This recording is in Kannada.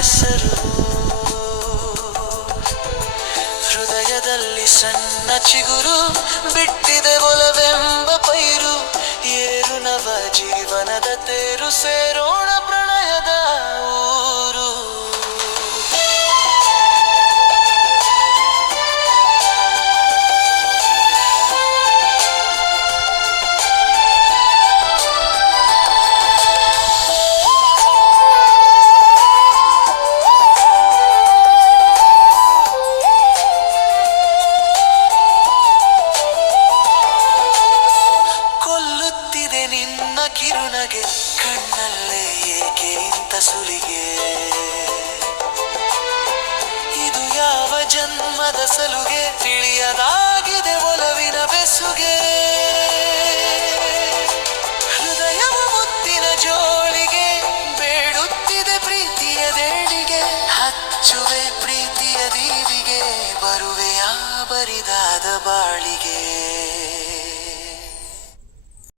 ಹೆಸರು. ಹೃದಯದಲ್ಲಿ ಸಣ್ಣ ಚಿಗುರು ಬಿಟ್ಟಿದೆ ಒಲವೆಂಬ ಪೈರು. ಏರು ನವ ಜೀವನದ ತೇರು, ಸೇರೋಣ ಪ್ರಣಯದ ಊರು. ಕೊಲ್ಲುತ್ತಿದೆ ನಿನ್ನ ಕಿರುನಗೆ, ಕಣ್ಣಲ್ಲೇ ಏಕೆ ಇಂಥ ಸುಲಿಗೆ. ಇದು ಯಾವ ಜನ್ಮದ ಸಲುಗೆ, ತಿಳಿಯದಾಗಿದೆ ಒಲವಿನ ಬೆಸುಗೆ. ಹೃದಯವು ಮುತ್ತಿನ ಜೋಳಿಗೆ, ಬೇಡುತ್ತಿದೆ ಪ್ರೀತಿಯ ದೇಣಿಗೆ. ಹಚ್ಚುವೆ ಪ್ರೀತಿಯ ದೀವಿಗೆ, ಬರುವೆಯ ಬರಿದಾದ ಬಾಳಿಗೆ.